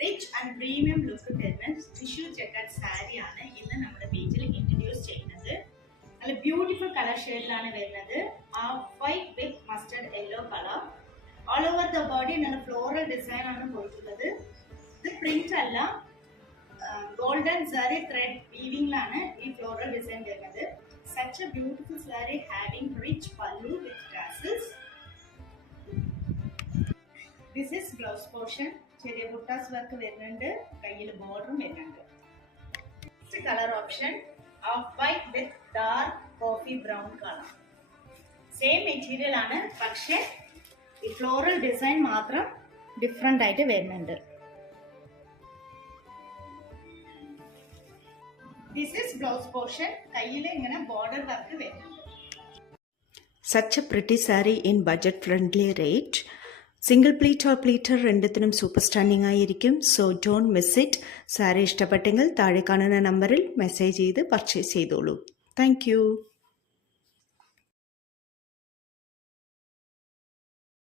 Rich and premium look തരുന്ന tissue checked സാരിയാണ് ഇന്ന് നമ്മുടെ പേജിൽ ഇൻട്രൊഡ്യൂസ് ചെയ്യുന്നത്. നല്ല ബ്യൂട്ടിഫുൾ കളർ ഷെയ്ഡിലാണ് വരുന്നത്. White with mustard yellow colour. All over the body നല്ല ഫ്ലോറൽ ഡിസൈൻ ആണ് കൊടുക്കുന്നത്. ഇത് പ്രിന്റ് അല്ല, ഗോൾഡൻ സാരി ത്രെഡ് വീവിംഗിലാണ് ഈ ഫ്ലോറൽ ഡിസൈൻ വരുന്നത്. Such a beautiful saree having rich pallu with tassels. This is blouse portion. ചെറിയ ബുട്ടാസ് വർക്ക് വരുന്നുണ്ട്, കയ്യിൽ ബോർഡറും വരുന്നുണ്ട്. Next colour option of white with dark coffee brown colour. Same material ആണ്, പക്ഷേ ഈ ഫ്ലോറൽ ഡിസൈൻ മാത്രം ഡിഫറെന്റ് ആയിട്ട് വരുന്നുണ്ട്. This is blouse portion. കയ്യിൽ ഇങ്ങനെ ബോർഡർ വർക്ക് വരുന്നുണ്ട്. Such a pretty saree in budget friendly rate. Single pleat or pleated രണ്ടത്തിനും സൂപ്പർ സ്റ്റണ്ണിംഗ് ആയിരിക്കും. So don't miss it. Sari ഇഷ്ടപ്പെട്ടെങ്കിൽ താഴെ കാണുന്ന നമ്പറിൽ മെസ്സേജ് ചെയ്ത് പർച്ചേസ് ചെയ്തോളൂ. താങ്ക്